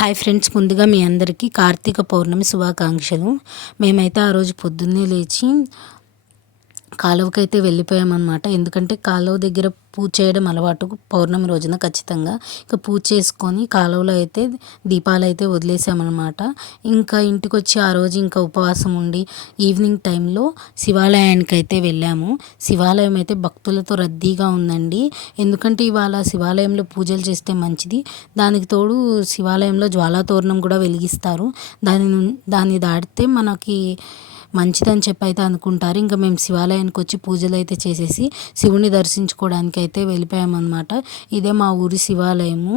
Hi friends ముందుగా మీ అందరికీ కార్తీక పౌర్ణమి శుభాకాంక్షలు. మేమైతే ఆ రోజు పొద్దున్నే లేచి కాలువకైతే వెళ్ళిపోయామన్నమాట. ఎందుకంటే కాలువ దగ్గర పూజ చేయడం అలవాటు పౌర్ణమి రోజున ఖచ్చితంగా. ఇక పూజ చేసుకొని కాలువలో అయితే దీపాలు అయితే వదిలేసామన్నమాట. ఇంకా ఇంటికి వచ్చి ఆ రోజు ఇంకా ఉపవాసం ఉండి ఈవినింగ్ టైంలో శివాలయానికి అయితే వెళ్ళాము. శివాలయం అయితే భక్తులతో రద్దీగా ఉందండి. ఎందుకంటే ఇవాళ శివాలయంలో పూజలు చేస్తే మంచిది. దానికి తోడు శివాలయంలో జ్వాలాతోరణం కూడా వెలిగిస్తారు. దాని దాన్ని దాటితే మనకి మంచిదని చెప్పి అయితే అనుకుంటారు. ఇంకా మేము శివాలయానికి వచ్చి పూజలు అయితే చేసేసి శివుని దర్శించుకోవడానికి అయితే వెళ్ళిపోయామన్నమాట. ఇదే మా ఊరి శివాలయము.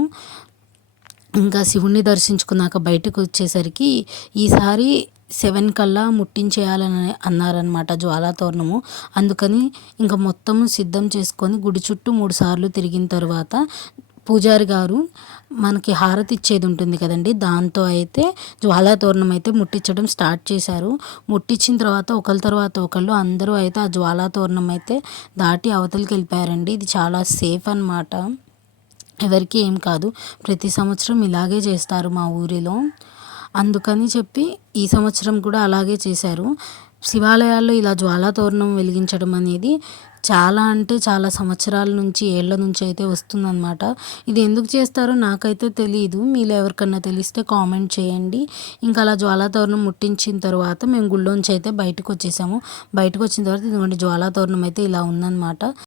ఇంకా శివుణ్ణి దర్శించుకున్నాక బయటకు వచ్చేసరికి ఈసారి సెవెన్ కల్లా ముట్టించేయాలని అన్నారనమాట జ్వాలాతోరణము. అందుకని ఇంకా మొత్తం సిద్ధం చేసుకొని గుడి చుట్టూ మూడు సార్లు తిరిగిన తర్వాత పూజారి గారు మనకి హారతి ఇచ్చేది ఉంటుంది కదండి. దాంతో అయితే జ్వాలా తోరణం అయితే ముట్టించడం స్టార్ట్ చేశారు. ముట్టించిన తర్వాత ఒకరి తర్వాత ఒకళ్ళు అందరూ అయితే ఆ జ్వాలా తోరణం అయితే దాటి అవతలికి వెళ్ళిపోయారండి. ఇది చాలా సేఫ్ అనమాట ఎవరికి ఏం కాదు. ప్రతి సంవత్సరం ఇలాగే చేస్తారు మా ఊరిలో. అందుకని చెప్పి ఈ సంవత్సరం కూడా అలాగే చేశారు. శివాలయాల్లో ఇలా జ్వాలా తోరణం వెలిగించడం అనేది చాలా అంటే చాలా సంవత్సరాల నుంచి ఏళ్ళ నుంచి అయితే వస్తుందన్నమాట. ఇది ఎందుకు చేస్తారో నాకైతే తెలియదు మీలో ఎవరికన్నా తెలిస్తే కామెంట్ చేయండి. ఇంకా అలా జ్వాలాతోరణం ముట్టించిన తర్వాత మేము గుళ్ళోంచి అయితే బయటకు వచ్చేసాము. బయటకు వచ్చిన తర్వాత ఇదిగోండి జ్వాలాతోరణం అయితే ఇలా ఉందన్నమాట.